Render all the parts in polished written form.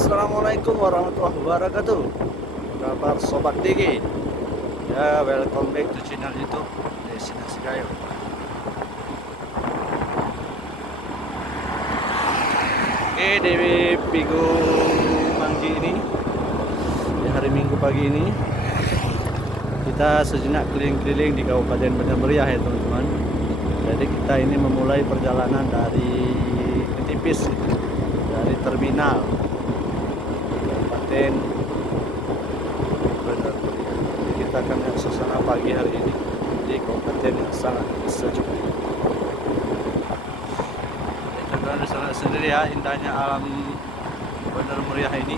Assalamualaikum warahmatullahi wabarakatuh. Kabar Sobat Digi. Ya, welcome back to channel YouTube Destinasi Gayo. Oke, di Minggu pagi ini, di hari Minggu pagi ini, kita sejenak keliling-keliling di Kabupaten Bandar Meriah ya teman-teman. Jadi kita ini memulai perjalanan dari Ketipis, dari terminal Kabupaten Bandar Meriah. Jadi kita akan lihat suasana pagi hari ini di kabupaten yang sangat sejuk. Teman-teman bisa lihat sendiri ya indahnya alam Bandar Meriah ini.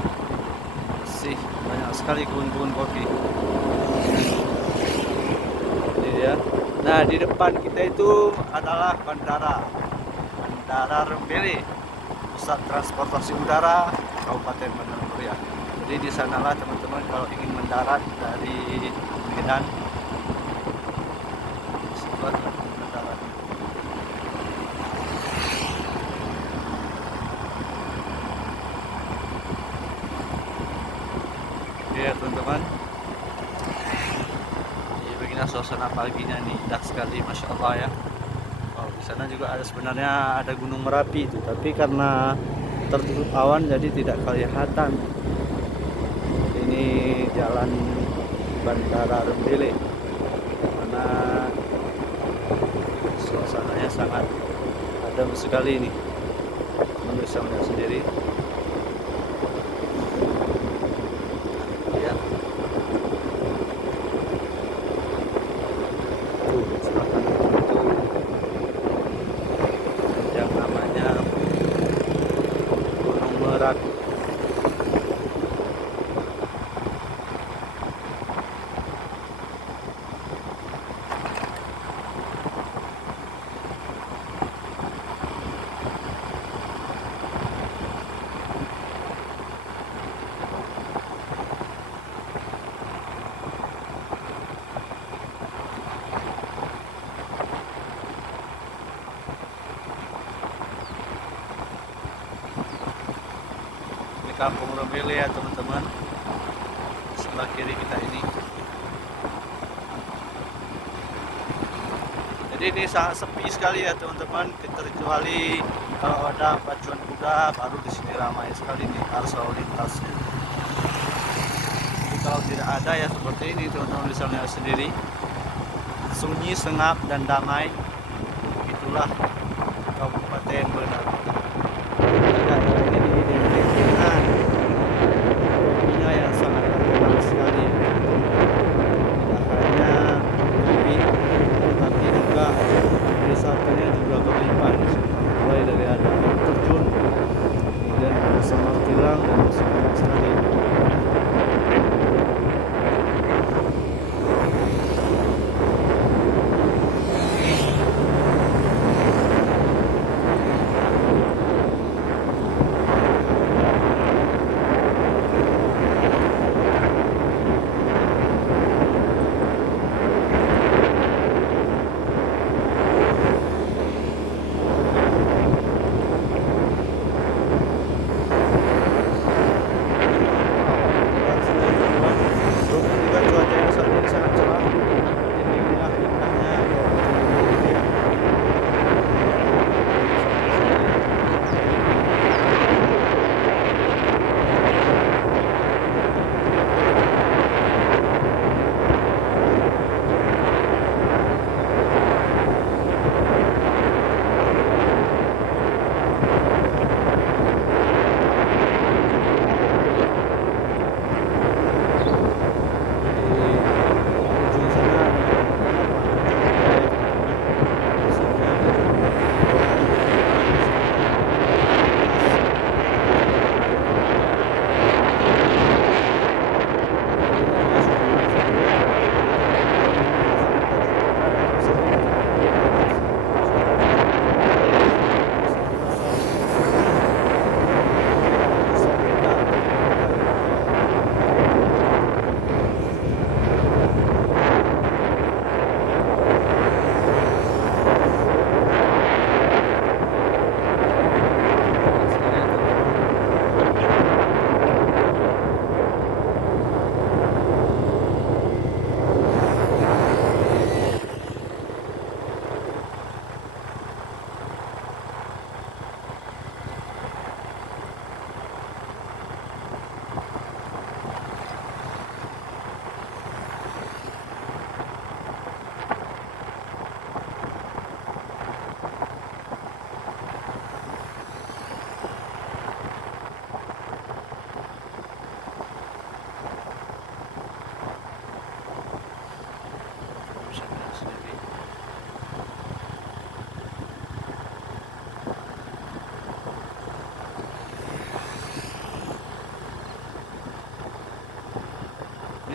Masih banyak sekali kebun-kebun kopi. Ini dia. Nah, di depan kita itu adalah Bandara Rembele, pusat transportasi udara Kabupaten Bandar Meriah. Jadi di sanalah teman-teman kalau ingin mendarat dari Medan, situlah mendarat. Ya teman-teman, jadi begini suasana paginya nih, indah sekali, masya Allah ya. Oh, di sana juga ada sebenarnya ada Gunung Merapi itu, tapi karena tertutup awan jadi tidak kelihatan. Ini jalan Bandara Rembele, karena suasananya sangat adem sekali ini. Teman bisa melihat sendiri. Ya. Tuh, selatan itu yang namanya Gunung Merapi. Ini Kampung Rembele ya teman-teman, sebelah kiri kita ini. Jadi ini sangat sepi sekali ya teman-teman, kecuali kalau ada pacuan kuda baru di sini ramai sekali nih arus lalu lintasnya. Jadi kalau tidak ada ya seperti ini teman-teman bisa lihat sendiri, sunyi, seengap dan damai. Itulah Kabupaten Bandar. Ada ini identik dengan kopinya yang sangat terkenal sekali. Tidak hanya kopi, tapi juga wisatanya juga berlimpah di sini. Mulai dari ada air terjun, kemudian ada semar tilang dan masih banyak sekali.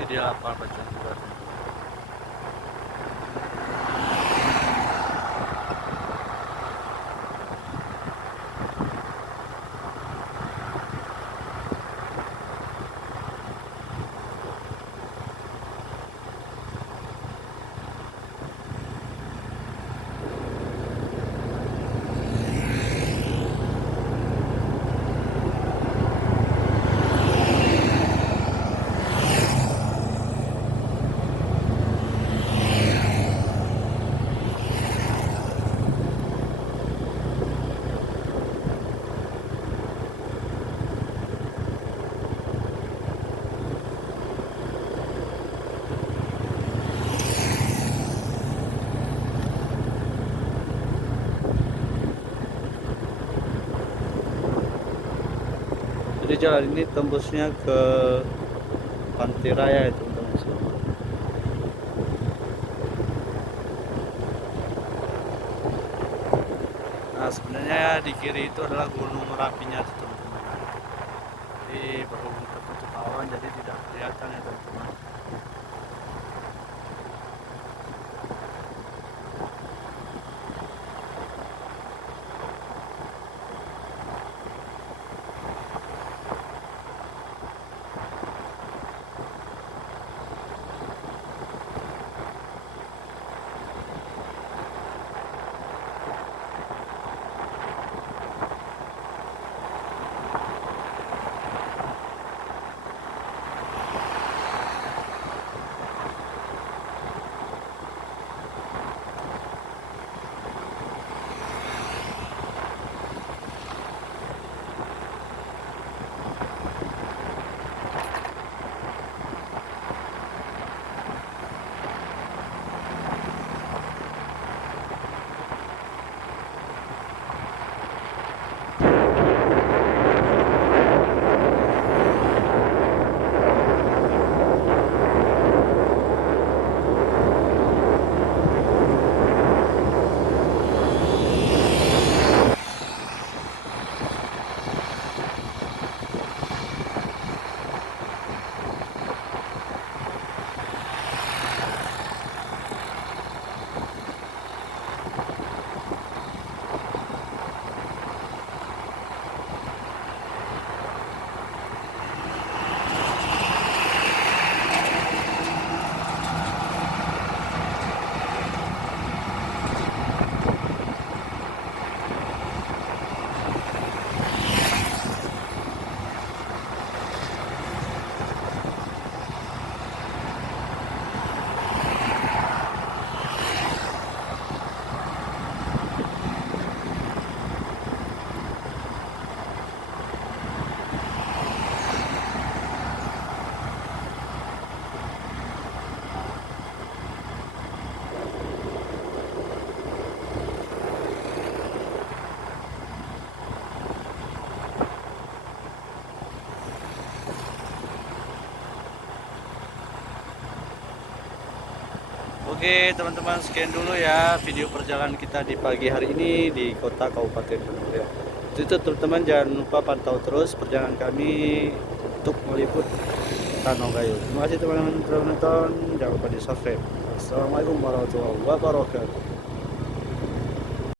di lapangan Pacuan Kuda. Jadi jalan ini tembusnya ke Pantai Raya itu teman-teman. Nah sebenarnya di kiri itu adalah Gunung Merapinya teman-teman. Jadi berhubung tertutup awan jadi tidak kelihatan ya teman-teman. Oke teman-teman, sekian dulu ya video perjalanan kita di pagi hari ini di kota Kabupaten Bandung. Itu teman-teman, jangan lupa pantau terus perjalanan kami untuk meliput Danau Gayo. Terima kasih teman-teman telah menonton, jangan lupa di subscribe. Assalamualaikum warahmatullahi wabarakatuh.